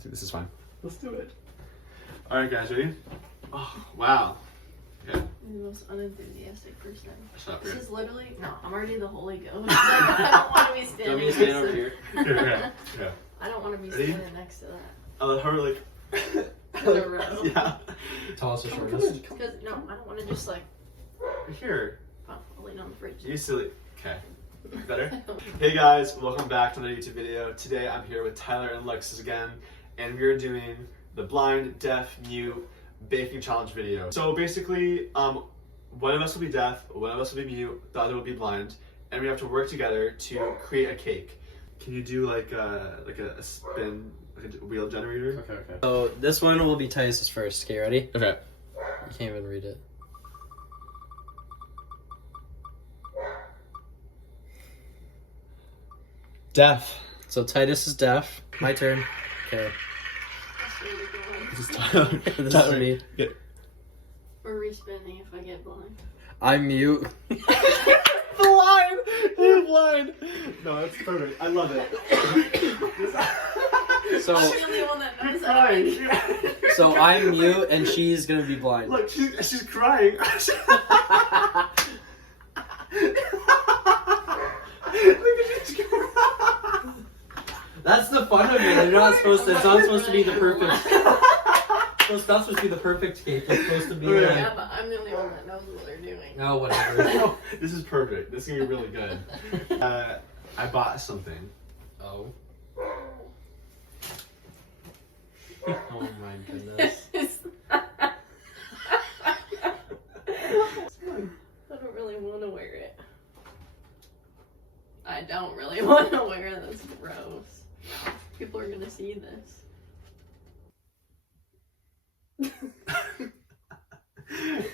think this is fine. Let's do it. All right, guys, ready? Oh, wow. Okay. You're the most unenthusiastic person. Shut up, This here. is literally I'm already the Holy Ghost. Like, I don't want to be standing. Do you want me to stand over here? Okay. Yeah. I don't want to be Ready? standing next to that. I'll let her like. In a row. Yeah. Tallest or shortest? Because no, I don't want to just like. Here. I'll lean on the fridge. You silly. Okay. Better? Hey guys, welcome back to another YouTube video. Today I'm here with Tyler and Alexis again, and we're doing the blind, deaf, mute baking challenge video. So basically, one of us will be deaf, one of us will be mute, the other will be blind, and we have to work together to create a cake. Can you do like a spin, like a wheel generator? Okay. So this one will be Titus's first. Okay, ready? Okay. You can't even read it. Deaf. So Titus is deaf. My turn. Okay. This is Tyler. This is me. Get. We're respinning if I get blind. I'm mute. Blind! You're blind! No, that's perfect. I love it. So, I'm the only one that knows that. so I'm mute and she's gonna be blind. Look, she's crying. Look at she's crying. That's the fun of it. You're not supposed to. It's not supposed to be the perfect. It's not supposed to be the perfect cake. It's supposed to be like. Yeah, but I'm the only one that knows what they're doing. Oh, whatever. No, this is perfect. This is gonna be really good. I bought something. Oh. Oh my goodness. I don't really want to wear it. I don't really want to wear this. Gross. People are gonna see this.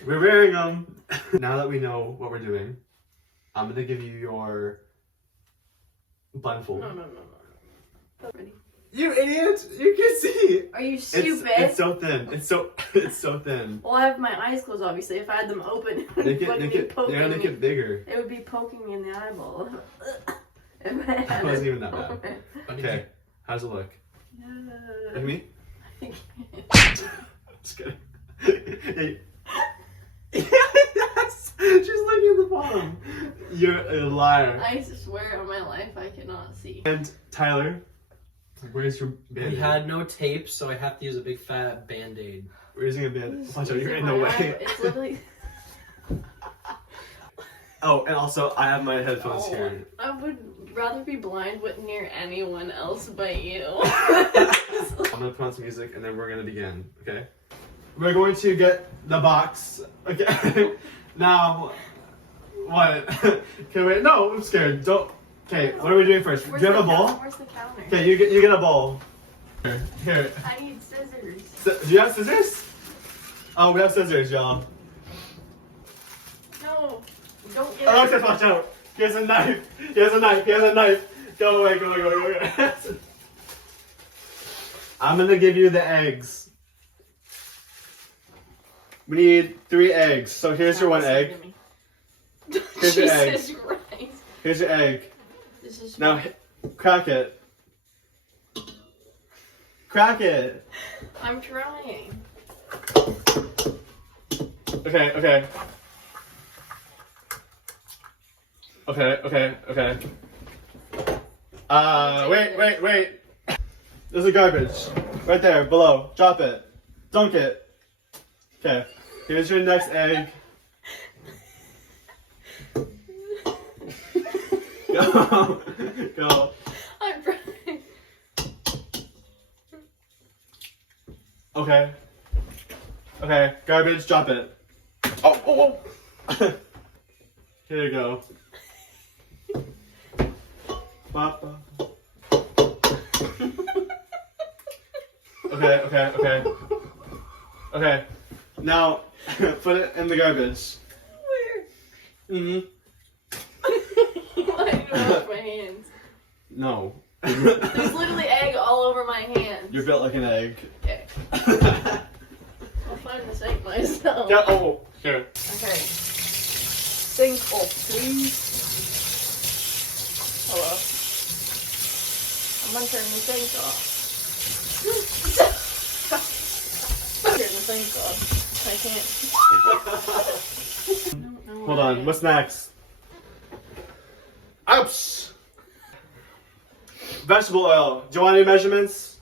We're wearing them. Now that we know what we're doing, I'm gonna give you your blindfold. No. Ready? You idiot! You can see. Are you stupid? It's so thin. It's so thin. Well, I have my eyes closed, obviously. If I had them open, Make it bigger. It would be poking me in the eyeball. That wasn't even that bad. Okay, how's it look? Look at me. Just kidding. Hey. Yes! She's looking at the bottom. You're a liar. I swear on my life, I cannot see. And Tyler, where's your band-aid? We had no tape, so I have to use a big fat band-aid. We're using a band-aid. Watch out, you're in the way. It's literally. Oh, and also, I have my headphones here. I would rather be blind with near anyone else but you. I'm gonna put on some music and then we're gonna begin, okay? We're going to get the box, okay? Now, what? Okay, wait, no, I'm scared. Don't. Okay, what are we doing first? Do you have a bowl? Where's the counter? Okay, you get a bowl. Here. I need scissors. Do you have scissors? Oh, we have scissors, y'all. No, don't get Oh, it. just watch out. He has a knife. He has a knife. Go away. I'm gonna give you the eggs. We need 3 eggs. So here's your 1 egg. Here's your egg. Jesus Christ. Here's your egg. This is Now, crack it. Crack it. I'm trying. Okay. Wait. There's a garbage. Right there, below. Drop it. Dunk it. Okay. Here's your next egg. Go. I'm trying. Okay. Garbage, drop it. Oh. Here you go. Papa. Okay. Now, put it in the garbage. Where? Mm-hmm. Why do I wash my hands? No. There's literally egg all over my hands. You're built like an egg. Okay. I'll find the sink myself. Yeah, here. Okay. Sink off, please. Hello. I'm gonna turn the sink off. something close. I can't. Hold on. What's next? Ouch! Vegetable oil. Do you want any measurements?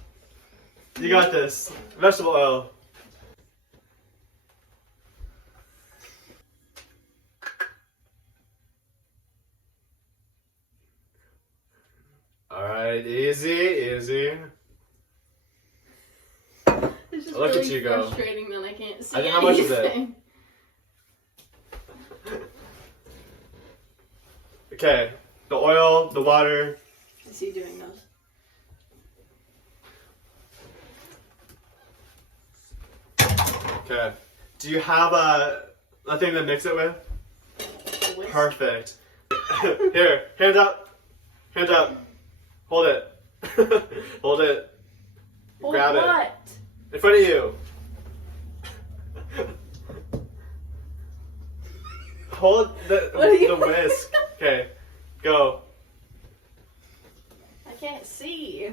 You got this. Vegetable oil. Alright, easy, easy. It's just Look at really you go. frustrating that I can't see I think how much is it? anything. Okay, the oil, the water. Is he doing those? Okay. Do you have a thing to mix it with? A whisk? Perfect. Here, hand up. Hand up. Hold it. Hold it. Hold Grab what? it. In front of you. Hold the whisk. Okay, go. I can't see.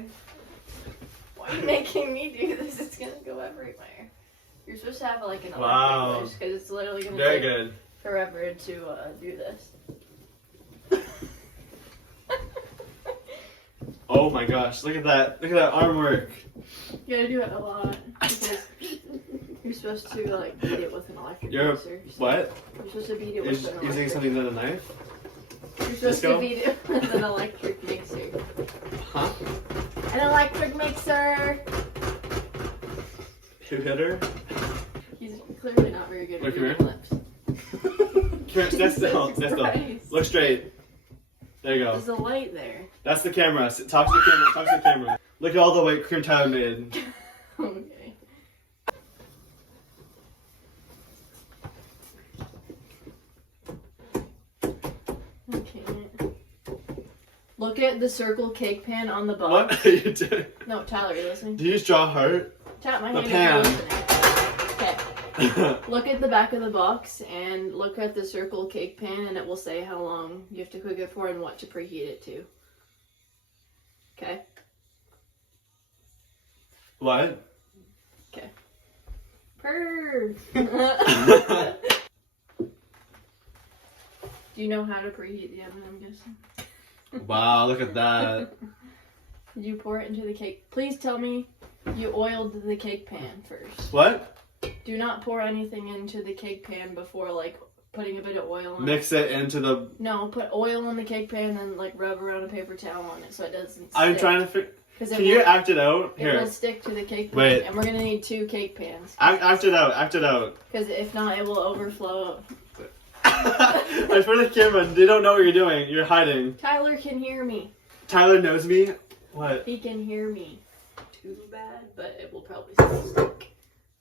Why are you making me do this? It's gonna go everywhere. You're supposed to have like an Wow. electric because it's literally gonna Very take good. forever to do this. Oh my gosh, look at that. Look at that arm work. You gotta do it a lot because you're supposed to like beat it with an electric mixer. What? You're supposed to beat it You're with an using electric. something than a knife? You're supposed Disco? to beat it with an electric mixer. Huh? An electric mixer. Who hit her? He's clearly not very good at Look, come reading here. lips. Come here, stand still. Stand still. Christ. Look straight. There you go. There's a light there. That's the camera. Talk to the camera. Talk to the camera. Look at all the white cream Tyler made. Okay. Okay. Look at the circle cake pan on the box. What are you doing? No, Tyler, you listening? Did you just draw a heart? Tap my The hand. pan. Okay. Look at the back of the box and look at the circle cake pan, and it will say how long you have to cook it for and what to preheat it to. Okay. What? Okay. Purr. Do you know how to preheat the oven, I'm guessing? Wow, look at that. Did you pour it into the cake? Please tell me you oiled the cake pan first. What? Do not pour anything into the cake pan before, like, putting a bit of oil on Mix it into the... No, put oil in the cake pan and, like, rub around a paper towel on it so it doesn't stick. I'm trying to figure... 'Cause Can you act it out? It Here. will stick to the cake pan. Wait. And we're going to need 2 cake pans. Act it out. Act it out. Because if not, it will overflow. I for the camera. They don't know what you're doing. You're hiding. Tyler can hear me. Tyler knows me. What? He can hear me. Too bad, but it will probably still stick.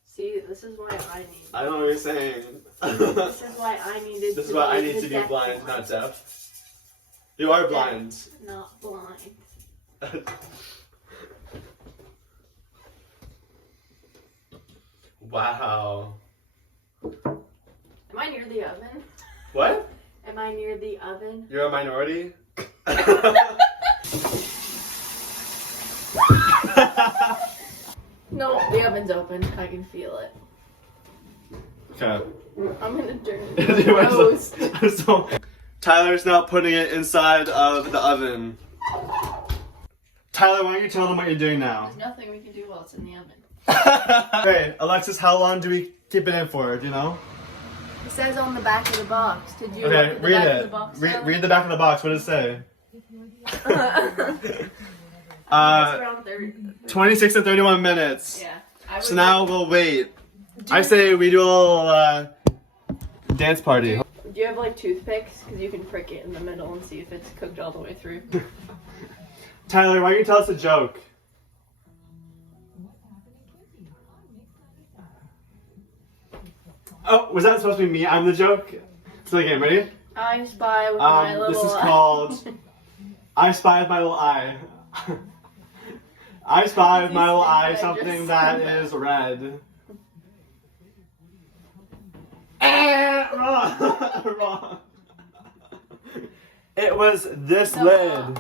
See, this is why I need. I don't know what you're saying. This is why I needed. This is to why I be need the to be deaf blind, one. not deaf. You are blind. Not blind. Wow. Am I near the oven? What? Am I near the oven? You're a minority? No, the oven's open. I can feel it. Okay. I'm gonna turn it roast. Tyler's now putting it inside of the oven. Tyler, why don't you tell them what you're doing now? There's nothing we can do while it's in the oven. Okay, Alexis, how long do we keep it in for? Do you know? It says on the back of the box. Did you Okay, look at the read back it. of the box? Read the back of the box. What does it say? It's around 30. 26 to 31 minutes. Yeah. I would So now we'll wait. I say we do a little dance party. Do you have like toothpicks? Because you can prick it in the middle and see if it's cooked all the way through. Tyler, why don't you tell us a joke? Oh, was that supposed to be me? I'm the joke? So the game, ready? I spy with my little This is eye. called I Spy with My Little Eye. I spy with my little eye something that is red. Wrong. Wrong. It was this No. lid.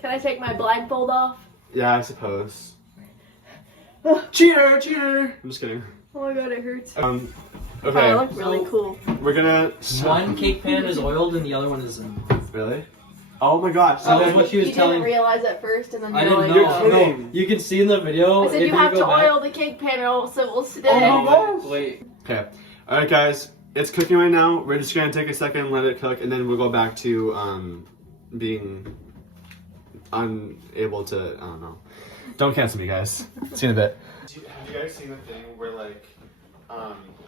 Can I take my blindfold off? Yeah, I suppose. Cheater, cheater. I'm just kidding. Oh my god, it hurts. Okay. Oh, I look really cool. We're gonna. One cake pan is oiled and the other one isn't. Really? Oh my gosh. That was what she was You telling. didn't realize at first, and then I you're didn't like, know. You're No, kidding. you can see in the video. I said if you have go to back- oil the cake pan or else it will stay. Oh my gosh. Wait. Okay. All right, guys. It's cooking right now. We're just gonna take a second, let it cook, and then we'll go back to being unable to. I don't know. Don't cancel me, guys. See you in a bit. Have you guys seen the thing where like,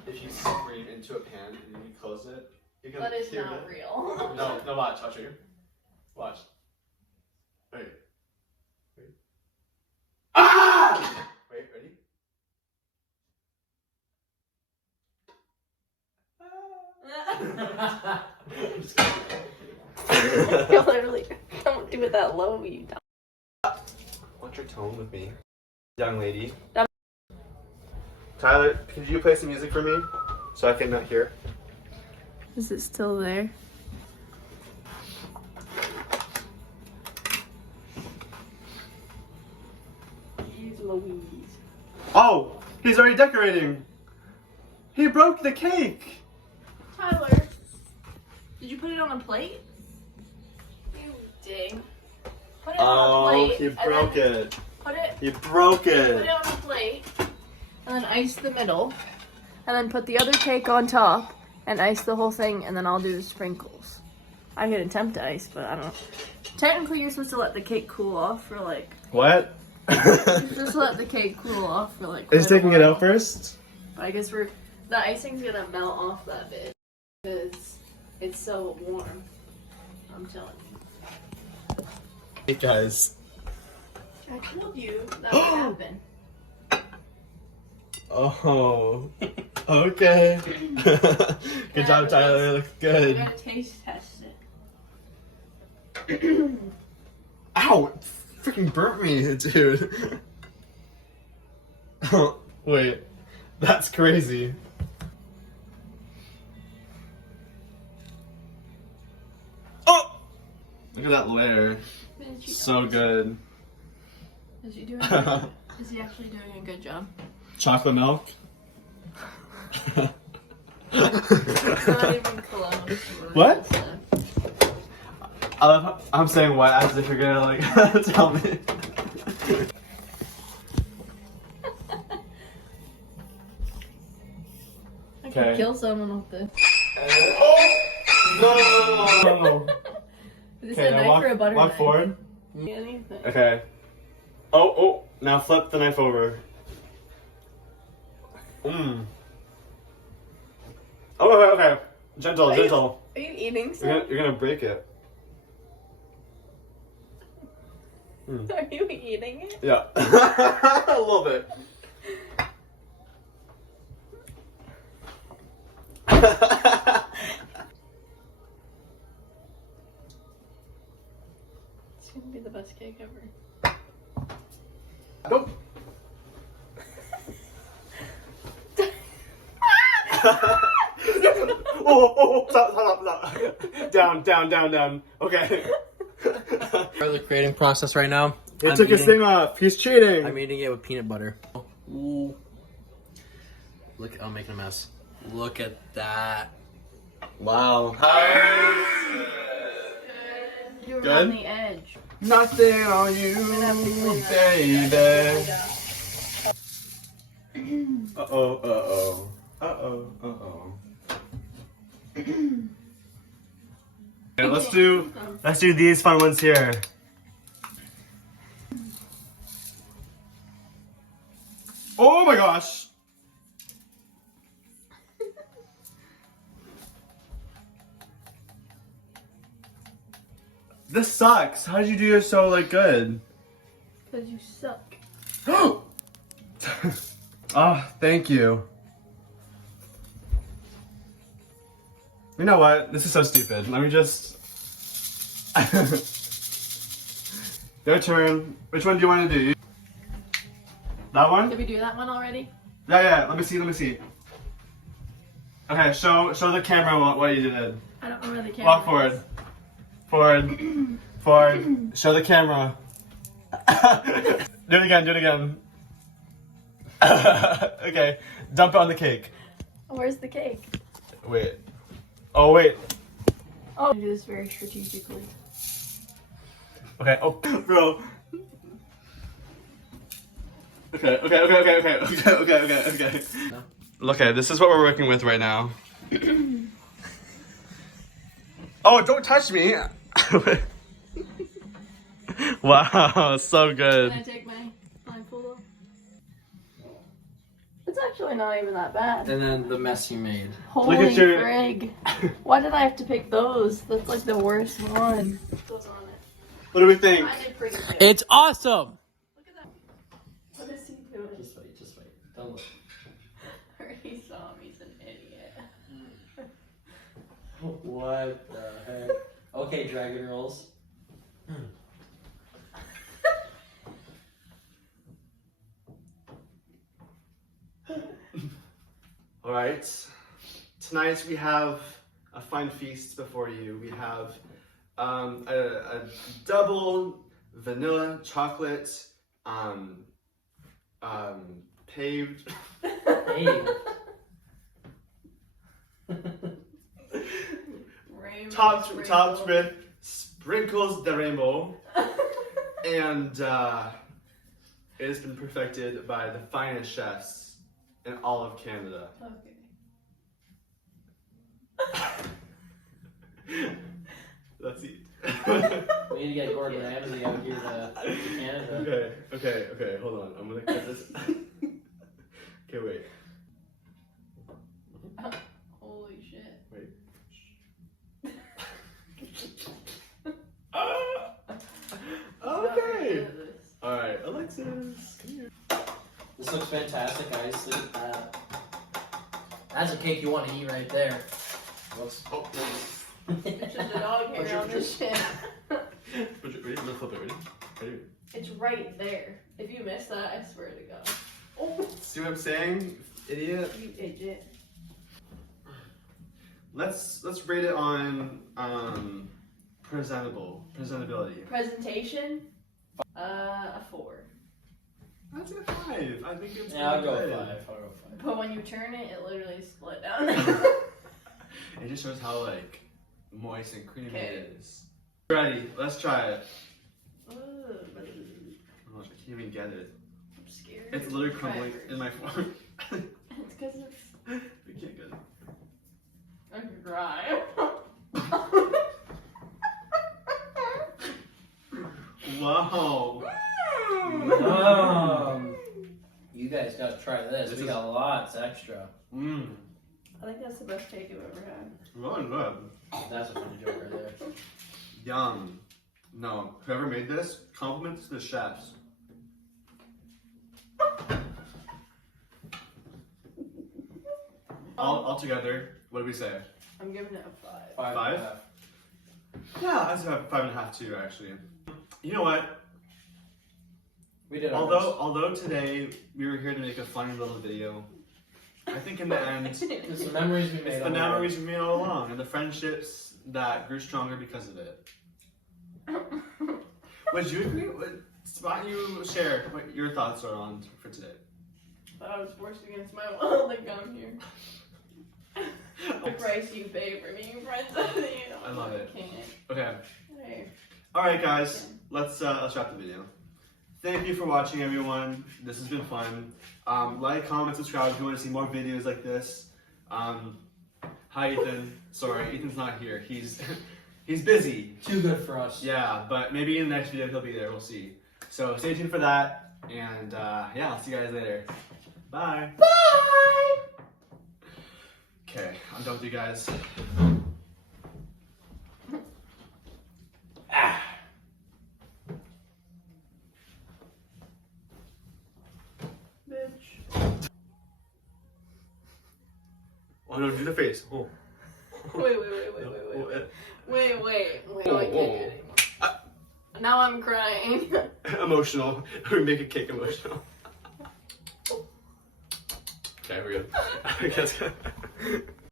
if you scream into a pan and then you close it, you can That is hear not it? real. No, watch. I'll show you. Watch. Wait. Ah! Wait, ready? You literally don't do it that low, you dumb. What's your tone with me, young lady? Dumb. Tyler, could you play some music for me so I can not hear? Is it still there? Jeez Louise. Oh, he's already decorating. He broke the cake. Tyler, did you put it on a plate? You ding. Put it on a plate. he and broke then it. Put He broke it it. on a plate, and then ice the middle, and then put the other cake on top, and ice the whole thing, and then I'll do the sprinkles. I can attempt to ice, but I don't. Technically, you're supposed to let the cake cool off for like. What? Just let the cake cool off for like. Is quite a taking it while. out first? I guess the icing's gonna melt off that bit because it's so warm. I'm telling you. Hey guys. I told you that would happen. Oh. Okay. Good job, Tyler. Looks I good. gotta taste test it. Ow! It freaking burnt me, dude. Oh, wait. That's crazy. Oh! Look at that layer. So good. Is he doing? Is he actually doing a good job? Chocolate milk. It's not even close. What? I'm saying what as if you're gonna like tell me. I could kill someone with this. Oh no! Is this a knife or a butter walk knife? forward. Anything. Okay. Oh! Now flip the knife over. Mmm. Oh, okay. Gentle. Are you eating You're stuff? gonna break it. Are you eating it? Yeah. A little bit. It's gonna be the best cake ever. Nope. Oh, stop. Down. Okay. For the creating process right now. He I'm took his eating- thing off. He's cheating. I'm eating it with peanut butter. Ooh. Look, I'm making a mess. Look at that. Wow. You were Good? on the edge. Nothing on you, baby. Uh-oh. Okay, let's do these fun ones here. Oh my gosh. This sucks. How did you do it so like good? Because you suck. Oh, thank you. You know what? This is so stupid. Let me just... Their turn. Which one do you want to do? That one? Did we do that one already? Yeah. Let me see. Okay, show the camera what you did. I don't know where the camera Walk is. forward. Show the camera. Do it again. Okay, dump it on the cake. Where's the cake? Wait. Oh, wait. Oh, do this very strategically. Okay, oh, bro. Okay. Okay, this is what we're working with right now. Oh, don't touch me! Wow, so good. Can I take my blindfold off? It's actually not even that bad. And then the mess you made. Holy Look at your- frig. Why did I have to pick those? That's like the worst one. Goes on it. What do we think? I did pretty good. It's awesome! Look at that. What is he doing? Just wait. Don't look. He saw him. He's an idiot. What the heck? Okay, dragon rolls. All right. Tonight we have a fine feast before you. We have a double vanilla chocolate paved Hey. topped with sprinkles de rainbow, and it has been perfected by the finest chefs in all of Canada. Okay. Let's eat. We need to get Gordon Ramsay out here to Canada. Okay, hold on. I'm gonna cut this. Okay, wait. Holy shit. Wait. Okay. Alright, Alexis, come here. This looks fantastic, guys. Look at that. That's a cake you want to eat right there. Looks. Oh, It's just a dog hair on this shit. ready? I'm gonna flip it. Ready? It's right there. If you miss that, I swear to God. Oh, See what I'm saying, idiot? you idiot. Let's rate it on presentability. Presentation? A 4. That's a 5. I think it's Yeah, I'll go good. 5. But when you turn it, it literally split down. It just shows how like moist and creamy Okay. it is. Ready? Let's try it. Ugh, Oh, I can't even get it. I'm scared. It's literally Try crumbling first. in my fork. It's because it's. I can't get it. I could cry. Wow. You guys gotta try this. This We is- got lots extra. Mmm. I think that's the best cake I've ever had. Really good. That's a funny joke right there. Yum. No, whoever made this, compliments to the chefs. All together, what do we say? I'm giving it a 5. 5? Yeah, I'd say 5.5 too, actually. You know what? We did our best. Although today we were here to make a funny little video, I think in the end, It's the memories we made. it's the memories we made all along and the friendships that grew stronger because of it. Would you agree? Why don't you share what your thoughts are on for today? But I was forced against my will to come here. The price you pay for being friends with you. I love it. Can't. Okay. Hey. All right, guys. Let's wrap the video. Thank you for watching, everyone. This has been fun. Like, comment, subscribe if you want to see more videos like this. Hi, Ethan. Sorry, Ethan's not here. He's busy. Too good for us. Yeah, but maybe in the next video he'll be there. We'll see. So stay tuned for that. And yeah, I'll see you guys later. Bye. Bye! Okay, I'm done with you guys. Bitch. Oh no, do the face. Oh. Wait. No, I can't do it anymore. Now I'm crying. Emotional. We make a cake emotional. Okay, we're good. I guess.